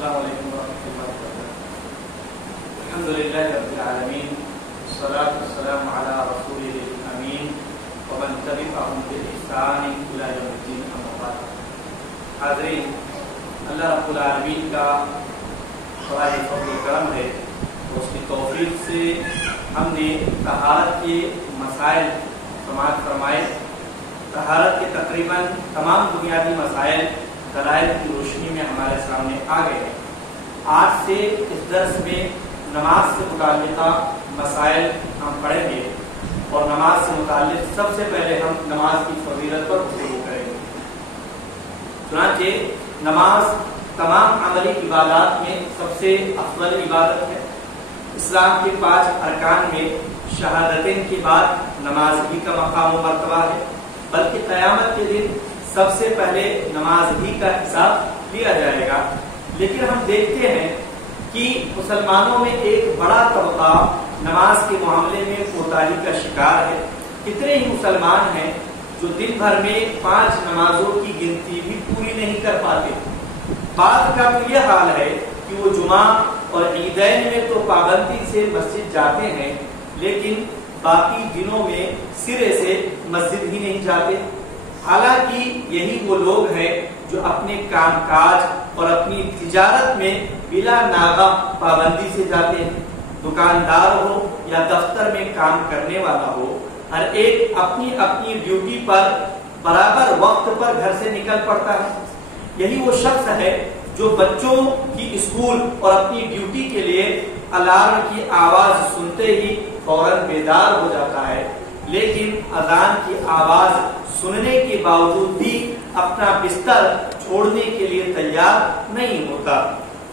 السلام علیکم ورحمۃ اللہ وبرکاتہ. الحمد للہ رب العالمین والصلاة والسلام علی رسولہ الامین ومن تبعهم بإحسان الی یوم الدین. اما بعد. حاضرین، اللہ رب العالمین کا بڑا ہی فضل و کرم ہے، اس کی توفیق سے ہم نے طہارت کے مسائل سماعت فرمائے. طہارت کے تقریباً تمام بنیادی مسائل دلائل کی روشنی میں ہمارے سامنے آ گئے ہیں. آج سے اس درس میں نماز سے متعلقہ مسائل ہم پڑھیں گے اور نماز سے متعلق سب سے پہلے ہم نماز کی فضیلت پر گفتگو کریں گے. چنانچہ نماز تمام عملی عبادات میں سب سے افضل عبادت ہے. اسلام کے 5 ارکان میں شہادتین کے بعد نماز ہی کا مقام و مرتبہ ہے، بلکہ قیامت کے دن سب سے پہلے نماز ہی کا حساب لیا جائے گا. لیکن ہم دیکھتے ہیں کہ مسلمانوں میں ایک بڑا طبقہ نماز کے معاملے میں کوتاہی کا شکار ہے. کتنے ہی مسلمان ہیں جو دن بھر میں 5 نمازوں کی گنتی بھی پوری نہیں کر پاتے. بعض کا تو یہ حال ہے کہ وہ جمعہ اور عیدین میں تو پابندی سے مسجد جاتے ہیں، لیکن باقی دنوں میں سرے سے مسجد ہی نہیں جاتے. حالانکہ یہی وہ لوگ ہیں جو اپنے کام کاج اور اپنی تجارت میں بلا ناغہ پابندی سے جاتے ہیں. دکاندار ہو یا دفتر میں کام کرنے والا ہو، ہر ایک اپنی اپنی ڈیوٹی پر برابر وقت پر گھر سے نکل پڑتا ہے. یہی وہ شخص ہے جو بچوں کی اسکول اور اپنی ڈیوٹی کے لیے الارم کی آواز سنتے ہی فوراً بیدار ہو جاتا ہے، لیکن اذان کی آواز سننے کے باوجود بھی اپنا بستر چھوڑنے کے لیے تیار نہیں ہوتا.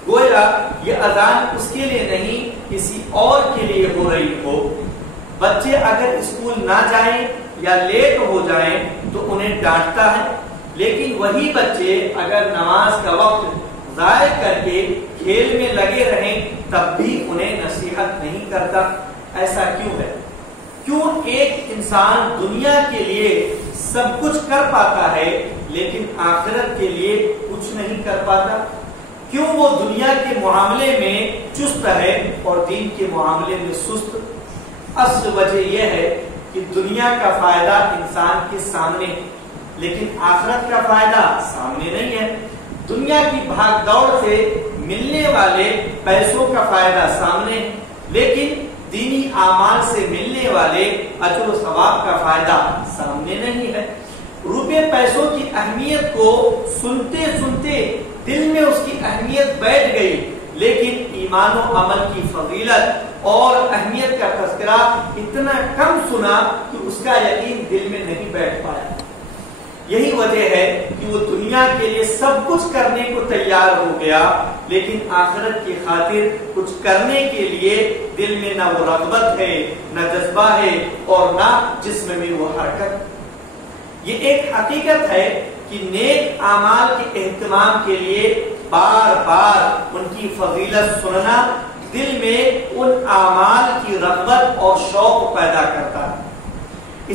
گویا یہ اذان اس کے لیے نہیں کسی اور کے لیے ہو رہی ہو. بچے اگر اسکول نہ جائیں یا لیٹ ہو جائیں تو انہیں ڈانٹتا ہے، لیکن وہی بچے اگر نماز کا وقت ضائع کر کے کھیل میں لگے رہیں تب بھی انہیں نصیحت نہیں کرتا. ایسا کیوں ہے؟ کیوں ایک انسان دنیا کے لیے سب کچھ کر پاتا ہے لیکن آخرت کے لیے کچھ نہیں کر پاتا؟ کیوں وہ دنیا کے معاملے میں چست ہے اور دین کے معاملے میں سست؟ اصل وجہ یہ ہے کہ دنیا کا فائدہ انسان کے سامنے ہے لیکن آخرت کا فائدہ سامنے نہیں ہے. دنیا کی بھاگ دوڑ سے ملنے والے پیسوں کا فائدہ سامنے ہے، لیکن دینی اعمال سے ملنے والے اجر و ثواب کا فائدہ سامنے نہیں ہے. روپے پیسوں کی اہمیت کو سنتے سنتے دل میں اس کی اہمیت بیٹھ گئی، لیکن ایمان و عمل کی فضیلت اور اہمیت کا تذکرہ اتنا کم سنا کہ اس کا یقین دل میں نہیں بیٹھ پایا. یہی وجہ ہے کہ وہ دنیا کے لیے سب کچھ کرنے کو تیار ہو گیا، لیکن آخرت کی خاطر کچھ کرنے کے لیے دل میں نہ وہ رغبت ہے، نہ جذبہ ہے اور نہ جسم میں وہ حرکت. یہ ایک حقیقت ہے کہ نیک اعمال کے اہتمام کے لیے بار بار ان کی فضیلت سننا دل میں ان اعمال کی رغبت اور شوق پیدا کرتا ہے.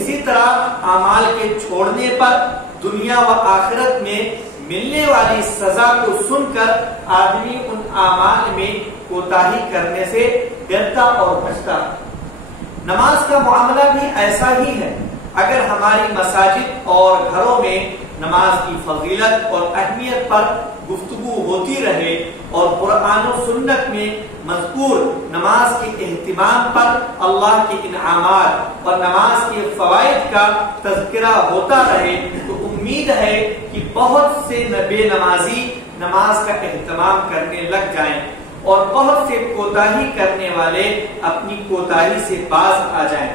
اسی طرح اعمال کے چھوڑنے پر دنیا و آخرت میں ملنے والی سزا کو سن کر آدمی ان اعمال میں کوتاہی کرنے سے ڈرتا اور بچتا. نماز کا معاملہ بھی ایسا ہی ہے. اگر ہماری مساجد اور گھروں میں نماز کی فضیلت اور اہمیت پر گفتگو ہوتی رہے اور قرآن و سنت میں مذکور نماز کے اہتمام پر اللہ کے انعامات اور نماز کے فوائد کا تذکرہ ہوتا رہے تو امید ہے کہ بہت سے بے نمازی نماز کا اہتمام کرنے لگ جائیں اور بہت سے کوتاہی کرنے والے اپنی کوتاہی سے باز آ جائیں.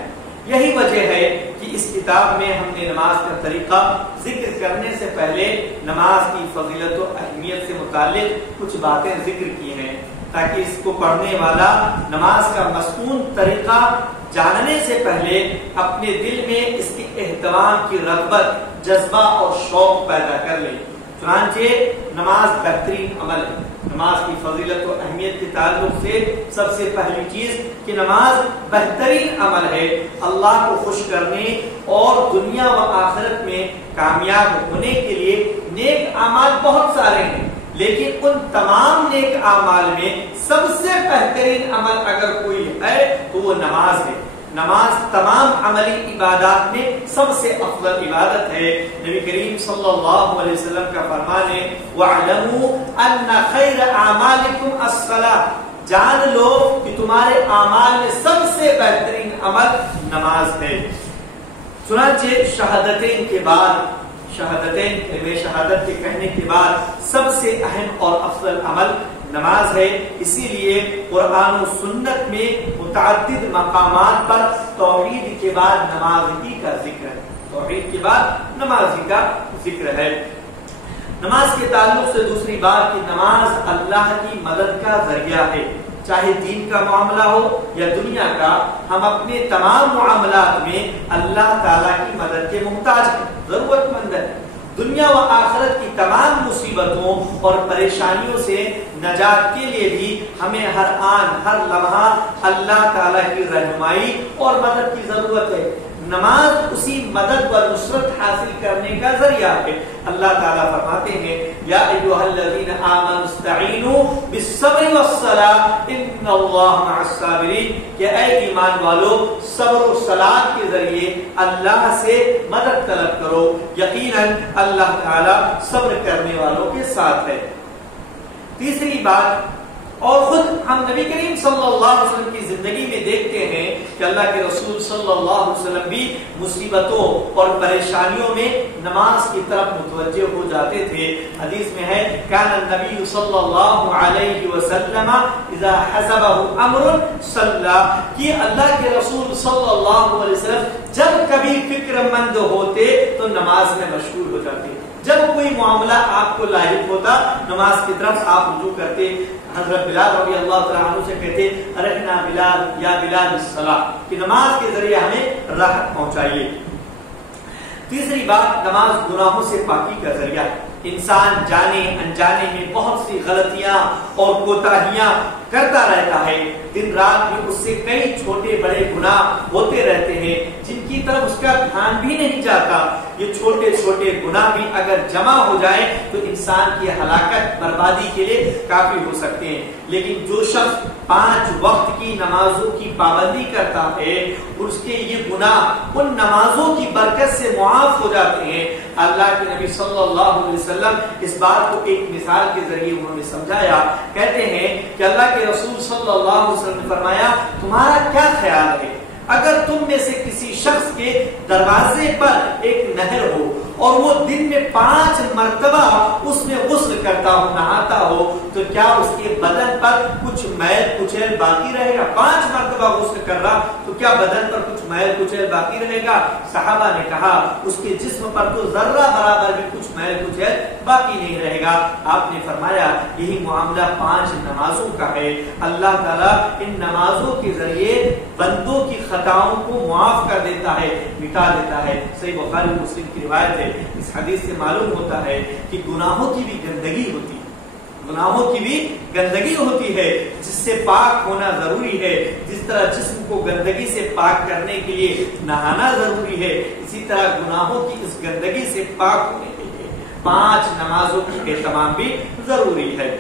یہی وجہ ہے کہ اس کتاب میں ہم نے نماز کا طریقہ ذکر کرنے سے پہلے نماز کی فضیلت و اہمیت سے متعلق کچھ باتیں ذکر کی ہیں، تاکہ اس کو پڑھنے والا نماز کا مسکون طریقہ جاننے سے پہلے اپنے دل میں اس کے اہتمام کی رغبت، جذبہ اور شوق پیدا کر لے. چنانچہ نماز بہترین عمل ہے. نماز کی فضیلت و اہمیت کے تعلق سے سب سے پہلی چیز کہ نماز بہترین عمل ہے. اللہ کو خوش کرنے اور دنیا و آخرت میں کامیاب ہونے کے لیے نیک اعمال بہت سارے ہیں، لیکن ان تمام نیک اعمال میں سب سے بہترین عمل اگر کوئی ہے تو وہ نماز ہے. نماز تمام عملی عبادات میں سب سے افضل عبادت ہے. نبی کریم صلی اللہ علیہ وسلم کا فرمان ہے وَاعْلَمُوا أَنَّ خَيْرَ أَعْمَالِكُمْ الصَّلَاةُ، جان لو کہ تمہارے اعمال میں سب سے بہترین عمل نماز ہے. چنانچہ شہادتین کے بعد، شہادتین شہادت کے کہنے کے بعد سب سے اہم اور افضل عمل نماز ہے. اسی لیے قرآن و سنت میں متعدد مقامات پر توحید کے بعد نماز ہی کا ذکر ہے. توحید کے بعد نماز ہی کا ذکر ہے. نماز کے تعلق سے دوسری بات کہ نماز اللہ کی مدد کا ذریعہ ہے. چاہے دین کا معاملہ ہو یا دنیا کا، ہم اپنے تمام معاملات میں اللہ تعالیٰ کی مدد کے محتاج ہیں، ضرورت مند ہیں. دنیا و آخرت کی تمام مصیبتوں اور پریشانیوں سے نجات کے لیے بھی ہمیں ہر آن ہر لمحہ اللہ تعالیٰ کی رہنمائی اور مدد کی ضرورت ہے. نماز اسی مدد و نصرت حاصل کرنے کا ذریعہ ہے. اللہ تعالیٰ فرماتے ہیں یا ایھا الذین آمنوا استعینوا بالصبر والصلاۃ ان اللہ مع الصابرین، کہ اے ایمان والو صبر و صلاۃ کے ذریعے اللہ سے مدد طلب کرو، یقیناً اللہ تعالیٰ صبر کرنے والوں کے ساتھ ہے. تیسری بات، اور خود ہم نبی کریم صلی اللہ علیہ وسلم کی زندگی میں دیکھتے ہیں کہ اللہ کے رسول صلی اللہ علیہ وسلم بھی مصیبتوں اور پریشانیوں میں نماز کی طرف متوجہ ہو جاتے تھے. حدیث میں ہے کان النبی صلی اللہ علیہ وسلم اذا حزبه امر صلی، کہ اللہ کے رسول صلی اللہ علیہ وسلم جب کبھی فکر مند ہوتے تو نماز میں مشغول ہو جاتے. جب کوئی معاملہ آپ کو لاحق ہوتا نماز کی طرف آپ رجوع کرتے. حضرت بلال رضی اللہ تعالیٰ عنہ سے کہتے ارحنا بلال یا بلال الصلاۃ، کہ نماز کے ذریعے ہمیں راحت پہنچائیے. تیسری بات، نماز گناہوں سے پاکی کا ذریعہ ہے. انسان جانے انجانے میں بہت سی غلطیاں اور کوتاہیاں کرتا رہتا ہے. دن رات میں اس سے کئی چھوٹے بڑے گناہ ہوتے رہتے ہیں جن کی طرف اس کا دھیان بھی نہیں جاتا. یہ چھوٹے چھوٹے گناہ بھی اگر جمع ہو جائیں تو انسان کی ہلاکت بربادی کے لیے کافی ہو سکتے ہیں. لیکن جو شخص 5 وقت کی نمازوں کی پابندی کرتا ہے اس کے یہ گناہ ان نمازوں کی برکت سے معاف ہو جاتے ہیں. اللہ کے نبی صلی اللہ علیہ وسلم اس بات کو ایک مثال کے ذریعے انہوں نے سمجھایا. کہتے ہیں کہ اللہ کے رسول صلی اللہ علیہ وسلم نے فرمایا تمہارا کیا خیال ہے اگر تم میں سے کسی شخص کے دروازے پر ایک نہر ہو اور وہ دن میں 5 مرتبہ اس میں غسل کرتا ہو، نہاتا ہو، تو کیا اس کے بدن پر کچھ میل کچیل باقی رہے گا؟ 5 مرتبہ غسل کر رہا تو کیا بدن پر کچھ میل کچیل باقی رہے گا؟ صحابہ نے کہا اس کے جسم پر تو ذرہ برابر بھی کچھ میل کچیل باقی نہیں رہے گا. آپ نے فرمایا یہی معاملہ 5 نمازوں کا ہے. اللہ تعالیٰ ان نمازوں کے ذریعے بندوں کی خطاؤں کو معاف کر دیتا ہے، مٹا دیتا ہے. صحیح بخاری مسلم کی روایت ہے. اس حدیث سے معلوم ہوتا ہے کہ گناہوں کی بھی گندگی ہوتی ہے، گناہوں کی بھی گندگی ہوتی ہے جس سے پاک ہونا ضروری ہے. جس طرح جسم کو گندگی سے پاک کرنے کے لیے نہانا ضروری ہے، اسی طرح گناہوں کی اس گندگی سے پاک ہونے کے لیے 5 نمازوں کی اہتمام بھی ضروری ہے.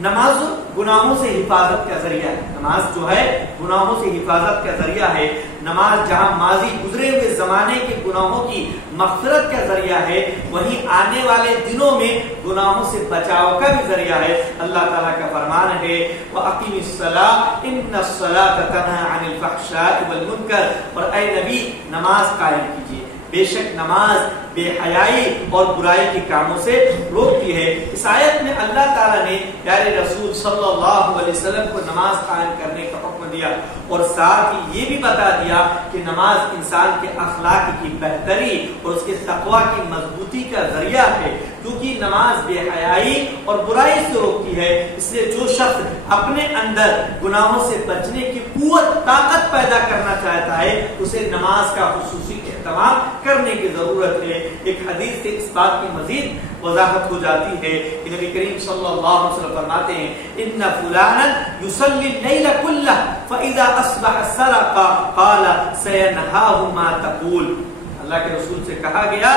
نماز گناہوں سے حفاظت کا ذریعہ ہے. نماز جو ہے گناہوں سے حفاظت کا ذریعہ ہے. نماز جہاں ماضی گزرے ہوئے زمانے کے گناہوں کی مغفرت کا ذریعہ ہے، وہیں آنے والے دنوں میں گناہوں سے بچاؤ کا بھی ذریعہ ہے. اللہ تعالیٰ کا فرمان ہے وَأَقِمِ الصَّلَاةَ إِنَّ الصَّلَاةَ تَنْهَى عَنِ الْفَحْشَاءِ وَالْمُنكَرِ، اور اے نبی نماز قائم کیجیے، بے شک نماز بے حیائی اور برائی کے کاموں سے روکتی ہے. اس آیت میں اللہ تعالیٰ نے پیارے رسول صلی اللہ علیہ وسلم کو نماز قائم کرنے کا حکم دیا اور ساتھ ہی یہ بھی بتا دیا کہ نماز انسان کے اخلاق کی بہتری اور اس کے تقوی کی مضبوطی کا ذریعہ ہے. کیونکہ نماز بے حیائی اور برائی سے روکتی ہے، اس لیے جو شخص اپنے اندر گناہوں سے بچنے کی قوت طاقت پیدا کرنا چاہتا ہے اسے نماز کا خصوصی اہتمام کرنے کی ضرورت ہے. ایک حدیث سے اس بات کی مزید وضاحت ہو جاتی ہے کہ نبی کریم صلی اللہ علیہ وسلم فرماتے ہیں ان فلانا یصلی اللیل کلہ فاذا اصبح سرق قال سینہاہ ما تقول. اللہ کے رسول سے کہا گیا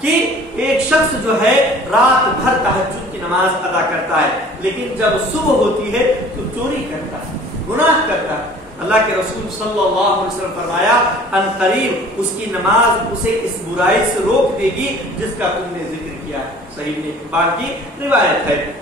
کہ ایک شخص جو ہے رات بھر تہجد کی کی نماز ادا کرتا ہے، لیکن جب صبح ہوتی ہے تو چوری کرتا ہے، گناہ کرتا ہے۔ اللہ کے رسول صلی اللہ علیہ وسلم فرمایا ان قریب اس کی نماز اسے اس برائی سے روک دے گی جس کا تم نے ذکر کیا ہے۔ صحیح ابن حبان کی روایت ہے۔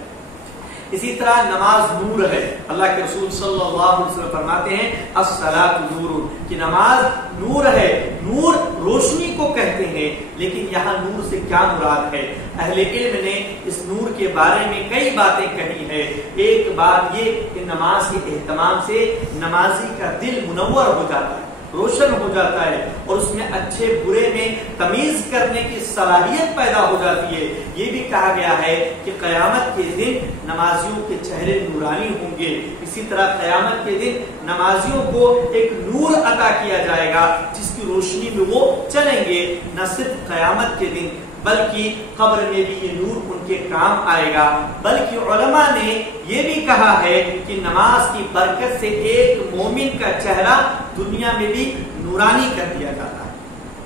اسی طرح نماز نور ہے۔ اللہ کے رسول صلی اللہ علیہ وسلم فرماتے ہیں الصلاۃ نور، کہ نماز نور ہے۔ نور روشنی کو کہتے ہیں، لیکن یہاں نور سے کیا مراد ہے؟ اہل علم نے اس نور کے بارے میں کئی باتیں کہی ہے۔ ایک بات یہ کہ نماز کے اہتمام سے نمازی کا دل منور ہو جاتا ہے، روشن ہو جاتا ہے، اور اس میں اچھے برے میں تمیز کرنے کی صلاحیت پیدا ہو جاتی ہے۔ یہ بھی کہا گیا ہے کہ قیامت کے دن نمازیوں کے چہرے نورانی ہوں گے۔ اسی طرح قیامت کے دن نمازیوں کو ایک نور عطا کیا جائے گا جس کی روشنی میں وہ چلیں گے۔ نہ صرف قیامت کے دن بلکہ قبر میں بھی یہ نور ان کے کام آئے گا۔ بلکہ علماء نے یہ بھی کہا ہے کہ نماز کی برکت سے ایک مومن کا چہرہ دنیا میں بھی نورانی کر دیا جاتا ہے۔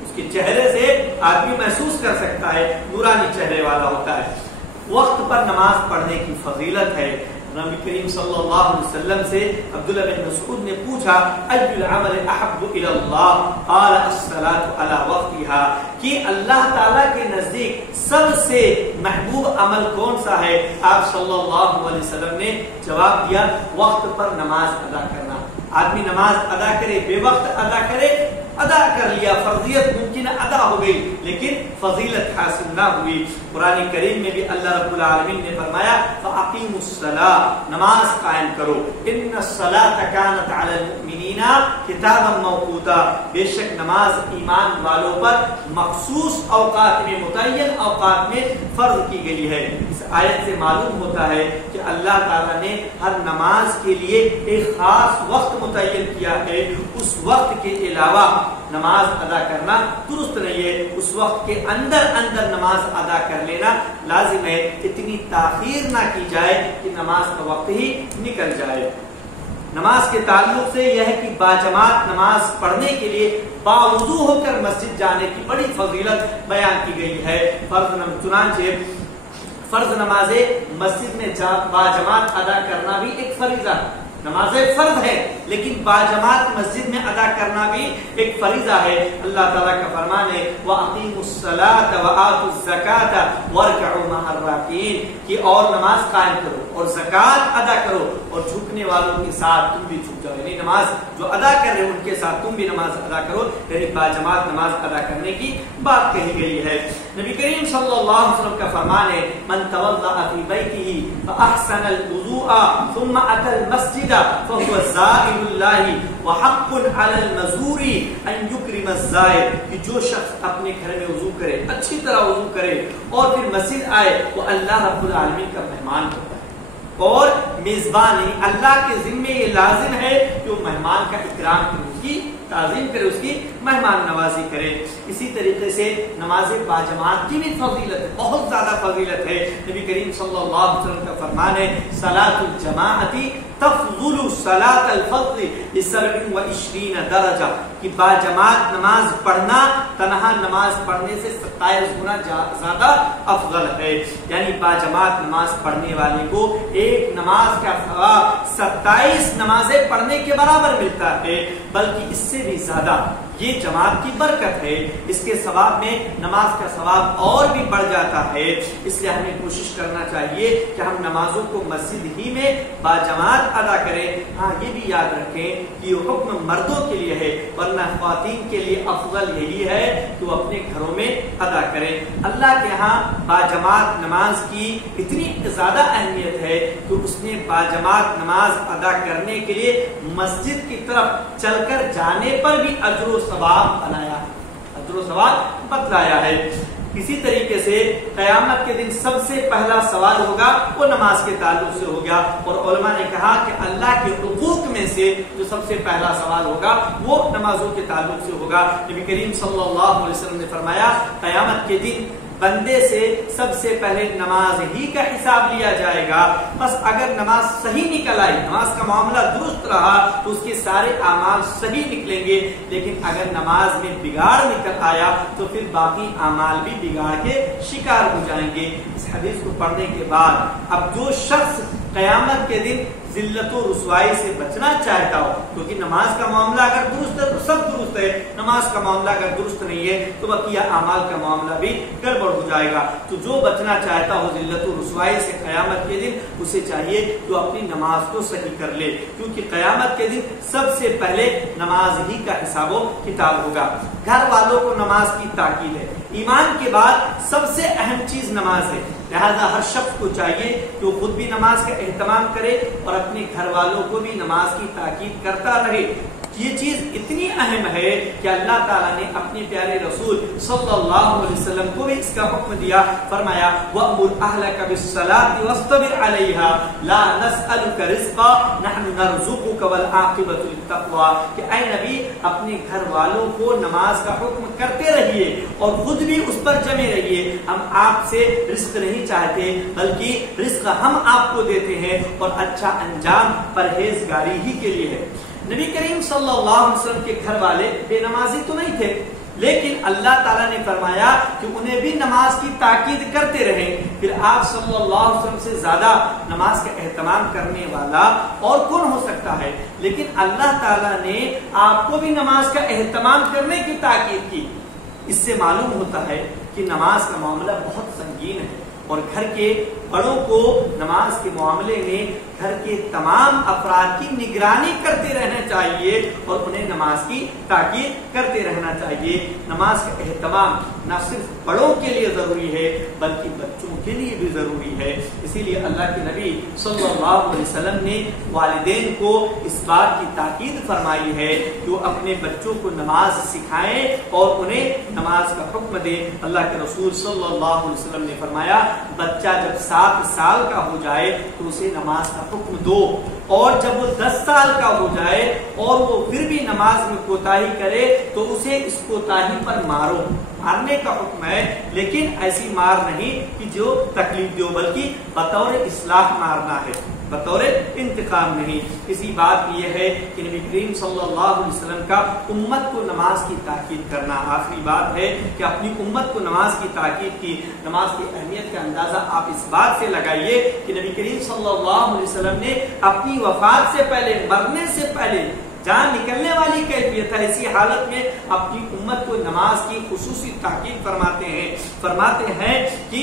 اس کے چہرے سے آدمی محسوس کر سکتا ہے نورانی چہرے والا ہوتا ہے۔ وقت پر نماز پڑھنے کی فضیلت ہے۔ نبی کریم صلی اللہ علیہ وسلم سے عبداللہ بن مسعود نے پوچھا ای العمل احب الی اللہ قال الصلاۃ علی وقتها، کہ اللہ تعالیٰ کے نزدیک سب سے محبوب عمل کون سا ہے؟ آپ صلی اللہ علیہ وسلم نے جواب دیا وقت پر نماز ادا کرنا۔ آدمی نماز ادا کرے، بے وقت ادا کرے، ادا کر لیا، فرضیت ممکن ادا ہو گئی لیکن فضیلت حاصل نہ ہوئی۔ قرآن کریم میں بھی اللہ رب العالمین نے فرمایا فَأَقِيمُوا الصَّلَاةَ، نماز قائم کرو، إِنَّ الصَّلَاةَ كَانَتْ عَلَى الْمُؤْمِنِينَ كِتَابًا مَوْقُوتًا، بے شک نماز ایمان والوں پر مخصوص اوقات میں، متعین اوقات میں فرض کی گئی ہے۔ اس آیت سے معلوم ہوتا ہے کہ اللہ تعالیٰ نے ہر نماز کے لیے ایک خاص وقت متعین کیا ہے۔ اس وقت کے علاوہ نماز ادا کرنا درست نہیں ہے، اس وقت کے اندر نماز ادا کر لینا لازم ہے۔ اتنی تاخیر نہ کی جائے کہ نماز کا وقت ہی نکل جائے۔ نماز کے تعلق سے یہ ہے کہ باجماعت نماز پڑھنے کے لیے باوضو ہو کر مسجد جانے کی بڑی فضیلت بیان کی گئی ہے۔ چنانچہ فرض نماز مسجد میں باجماعت ادا کرنا بھی ایک فریضہ ہے۔ نمازیں فرض ہے لیکن باجماعت مسجد میں ادا کرنا بھی ایک فریضہ ہے۔ اللہ تعالیٰ کا فرمان ہے وَأَقِيمُوا الصَّلَاةَ وَآتُوا الزَّكَاةَ وَارْكَعُوا مَعَ الرَّاكِعِينَ، کہ اور نماز قائم کرو اور زکوٰۃ ادا کرو اور جھکنے والوں کے ساتھ تم بھی جھک جاؤ، یعنی نماز جو ادا کر رہے ہیں ان کے ساتھ تم بھی نماز ادا کرو، یعنی باجماعت نماز ادا کرنے کی بات کہی گئی ہے۔ نبی کریم صلی اللہ علیہ وسلم کا فرمان ہے من توضأ فی بیتہ فاحسن الوضوء ثم اتى المسجد فهو زائر اللہ وحق علی المزور ان یکرم الزائر، کہ جو شخص اپنے گھر میں وضو کرے، اچھی طرح وضو کرے اور پھر مسجد آئے، وہ اللہ رب العالمین کا مہمان ہوتا ہے اور میزبان ہے۔ اللہ کے ذمے یہ لازم ہے کہ وہ مہمان کا اکرام کرے، اس کی تعظیم کرے، اس کی مہمان نوازی کرے۔ اسی طریقے سے نماز باجماعت کی بھی فضیلت ہے، بہت زیادہ فضیلت ہے۔ نبی کریم صلی اللہ علیہ وسلم کا فرمان ہے صلاۃ الجماعت تفضل صلاۃ الفضل ب27 درجہ، کہ باجماعت نماز پڑھنا تنہا نماز پڑھنے سے 27 گنا زیادہ افضل ہے، یعنی باجماعت نماز پڑھنے والے کو ایک نماز کا ثواب 27 نمازیں پڑھنے کے برابر ملتا ہے، بلکہ اس سے بھی زیادہ۔ یہ جماعت کی برکت ہے، اس کے ثواب میں نماز کا ثواب اور بھی بڑھ جاتا ہے۔ اس لیے ہمیں کوشش کرنا چاہیے کہ ہم نمازوں کو مسجد ہی میں باجماعت ادا کریں۔ ہاں یہ بھی یاد رکھیں کہ یہ حکم مردوں کے لیے ہے، ورنہ خواتین کے لیے افضل یہی ہے کہ وہ اپنے گھروں میں ادا کریں۔ اللہ کے ہاں باجماعت نماز کی اتنی زیادہ اہمیت ہے کہ اس نے باجماعت نماز ادا کرنے کے لیے مسجد کی طرف چل کر جانے پر بھی اجر و ثواب بنایا، اجر و ثواب بتلایا ہے۔ اسی طریقے سے قیامت کے دن سب سے پہلا سوال ہوگا وہ نماز کے تعلق سے ہو گیا، اور علماء نے کہا کہ اللہ کے حقوق میں سے جو سب سے پہلا سوال ہوگا وہ نمازوں کے تعلق سے ہوگا۔ نبی کریم صلی اللہ علیہ وسلم نے فرمایا قیامت کے دن بندے سے سب سے پہلے نماز ہی کا حساب لیا جائے گا. بس اگر نماز صحیح نکل آئی, نماز کا معاملہ درست رہا تو اس کے سارے اعمال صحیح نکلیں گے. لیکن اگر نماز میں بگاڑ نکل آیا تو پھر باقی اعمال بھی بگاڑ کے شکار ہو جائیں گے. اس حدیث کو پڑھنے کے بعد اب جو شخص قیامت کے دن ذلت و رسوائی سے بچنا چاہتا ہو, کیونکہ نماز کا معاملہ اگر درست ہے تو سب درست ہے, نماز کا معاملہ اگر درست نہیں ہے تو بقیہ اعمال کا معاملہ بھی گڑبڑ ہو جائے گا. تو جو بچنا چاہتا ہو ذلت و رسوائی سے قیامت کے دن, اسے چاہیے کہ اپنی نماز کو صحیح کر لے, کیونکہ قیامت کے دن سب سے پہلے نماز ہی کا حساب و کتاب ہوگا. گھر والوں کو نماز کی تاکید ہے. ایمان کے بعد سب سے اہم چیز نماز ہے. لہذا ہر شخص کو چاہیے کہ وہ خود بھی نماز کا اہتمام کرے اور اپنے گھر والوں کو بھی نماز کی تاکید کرتا رہے. یہ چیز اتنی اہم ہے کہ اللہ تعالیٰ نے اپنے پیارے رسول صلی اللہ علیہ وسلم کو بھی اس کا حکم دیا. فرمایا وَأْمُرْ أَهْلَكَ بِالصَّلَاةِ وَاصْطَبِرْ عَلَيْهَا لَا نَسْأَلُكَ رِزْقًا نَحْنُ نَرْزُقُكَ وَالْعَاقِبَةُ لِلتَّقْوَىٰ, کہ اے نبی اپنے گھر والوں کو نماز کا حکم کرتے رہیے اور خود بھی اس پر جمے رہیے. ہم آپ سے رزق نہیں چاہتے بلکہ رزق ہم آپ کو دیتے ہیں اور اچھا انجام پرہیزگاری ہی کے لیے ہے. نبی کریم صلی اللہ علیہ وسلم کے گھر والے بے نمازی تو نہیں تھے, لیکن اللہ تعالیٰ نے فرمایا کہ انہیں بھی نماز کی تاکید کرتے رہیں. پھر آپ صلی اللہ علیہ وسلم سے زیادہ نماز کا اہتمام کرنے والا اور کون ہو سکتا ہے؟ لیکن اللہ تعالیٰ نے آپ کو بھی نماز کا اہتمام کرنے کی تاکید کی. اس سے معلوم ہوتا ہے کہ نماز کا معاملہ بہت سنگین ہے اور گھر کے بڑوں کو نماز کے معاملے میں گھر کے تمام افراد کی نگرانی کرتے رہنا چاہیے اور انہیں نماز کی تاکید کرتے رہنا چاہیے. نماز کا اہتمام نہ صرف بڑوں کے لیے ضروری ہے بلکہ بچوں کے لیے بھی ضروری ہے. اسی لیے اللہ کے نبی صلی اللہ علیہ وسلم نے والدین کو اس بات کی تاکید فرمائی ہے کہ وہ اپنے بچوں کو نماز سکھائیں اور انہیں نماز کا حکم دیں. اللہ کے رسول صلی اللہ علیہ وسلم نے فرمایا بچہ جب 7 سال کا ہو جائے تو اسے نماز کا حکم دو, اور جب وہ 10 سال کا ہو جائے اور وہ پھر بھی نماز میں کوتاہی کرے تو اسے اس کوتاہی پر مارو. مارنے کا حکم ہے, لیکن ایسی مار نہیں کہ جو تکلیف دو, بلکہ بطور اصلاح مارنا ہے, بطور انتقام نہیں. اسی بات یہ ہے کہ نبی کریم صلی اللہ علیہ وسلم کا امت کو نماز کی تاکید کرنا. آخری بات ہے کہ اپنی امت کو نماز کی تاکید کی. نماز کی اہمیت کا اندازہ آپ اس بات سے لگائیے کہ نبی کریم صلی اللہ علیہ وسلم نے اپنی وفات سے پہلے, مرنے سے پہلے, جان نکلنے والی کیفیت ہے, ایسی حالت میں اپنی امت کو نماز کی خصوصی تاکید فرماتے ہیں کہ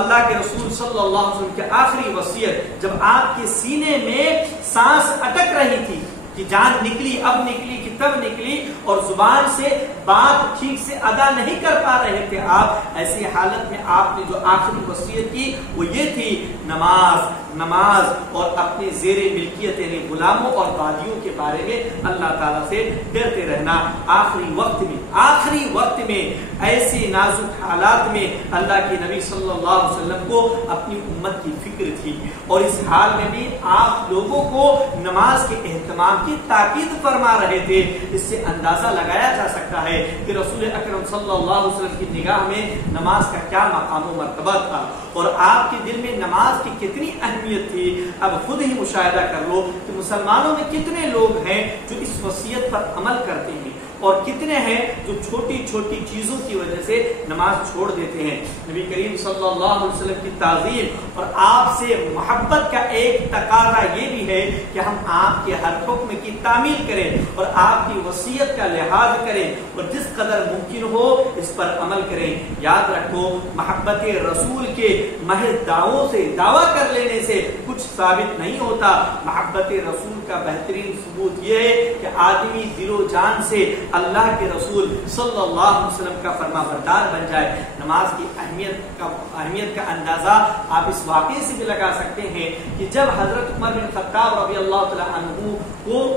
اللہ کے رسول صلی اللہ علیہ وسلم کی آخری وصیت جب آپ کے سینے میں سانس اٹک رہی تھی کہ جان نکلی, اب نکلی کہ تب نکلی, اور زبان سے بات ٹھیک سے ادا نہیں کر پا رہے تھے آپ, ایسی حالت میں آپ نے جو آخری وصیت کی وہ یہ تھی نماز اور اپنے زیر ملکیت یعنی غلاموں اور بادیوں کے بارے میں اللہ تعالیٰ سے ڈرتے رہنا. آخری وقت میں ایسے نازک حالات میں اللہ کے نبی صلی اللہ علیہ وسلم کو اپنی امت کی فکر تھی, اور اس حال میں بھی آپ لوگوں کو نماز کے اہتمام کی تاکید فرما رہے تھے. اس سے اندازہ لگایا جا سکتا ہے کہ رسول اکرم صلی اللہ علیہ وسلم کی نگاہ میں نماز کا کیا مقام و مرتبہ تھا اور آپ کے دل میں نماز کی کتنی اہمیت تھی. اب خود ہی مشاہدہ کر لو کہ مسلمانوں میں کتنے لوگ ہیں جو اس وصیت پر عمل کرتے ہیں اور کتنے ہیں جو چھوٹی چھوٹی چیزوں کی وجہ سے نماز چھوڑ دیتے ہیں. نبی کریم صلی اللہ علیہ وسلم کی تعظیم اور آپ سے محبت کا ایک تقاضا یہ بھی ہے کہ ہم آپ کے ہر حکم کی تعمیل کریں اور آپ کی وصیت کا لحاظ کریں اور جس قدر ممکن ہو اس پر عمل کریں. یاد رکھو محبت رسول کے محض دعووں سے, دعویٰ کر لینے سے کچھ ثابت نہیں ہوتا. محبت رسول کا بہترین ثبوت یہ ہے کہ آدمی دل و جان سے اللہ کے رسول صلی اللہ علیہ وسلم کا فرما بردار بن جائے. نماز کی اہمیت کا اندازہ آپ اس واقعے سے بھی لگا سکتے ہیں کہ جب حضرت عمر بن خطاب رضی اللہ تعالی عنہ کو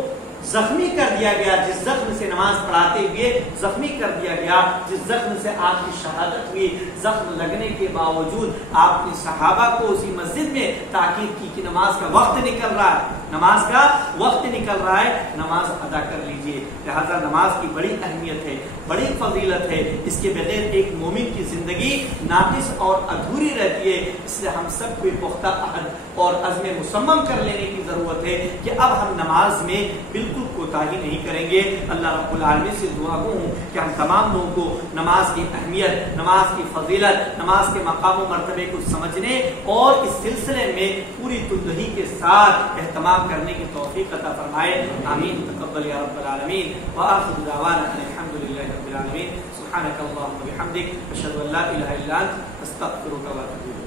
زخمی کر دیا گیا, جس زخم سے نماز پڑھاتے ہوئے زخمی کر دیا گیا, جس زخم سے آپ کی شہادت ہوئی, زخم لگنے کے باوجود آپ نے صحابہ کو اسی مسجد میں تاکید کی کہ نماز کا وقت نکل رہا ہے, نماز کا وقت نکل رہا ہے، نماز ادا کر لیجئے۔ لہذا نماز کی بڑی اہمیت ہے، بڑی فضیلت ہے، اس کے بغیر ایک مومن کی زندگی ناقص اور ادھوری رہتی ہے۔ اس لیے ہم سب کو پختہ عہد اور عزم مصمم کر لینے کی ضرورت ہے کہ اب ہم نماز میں بالکل کوتاہی نہیں کریں گے۔ اللہ رب العالمین سے دعا گو ہوں کہ ہم تمام لوگوں کو نماز کی اہمیت، نماز کی فضیلت، نماز کے مقام و مرتبے کو سمجھنے اور اس سلسلے میں پوری تندہی کے ساتھ اہتمام کرنے کی توفیق عطا فرمائے۔ آمین تقبل یا رب العالمین۔ وآخر دعوانا الحمد للہ رب العالمین۔ سبحانک اللہم وبحمدک، اشہد ان لا الہ الا انت، استغفرک واتوب الیک۔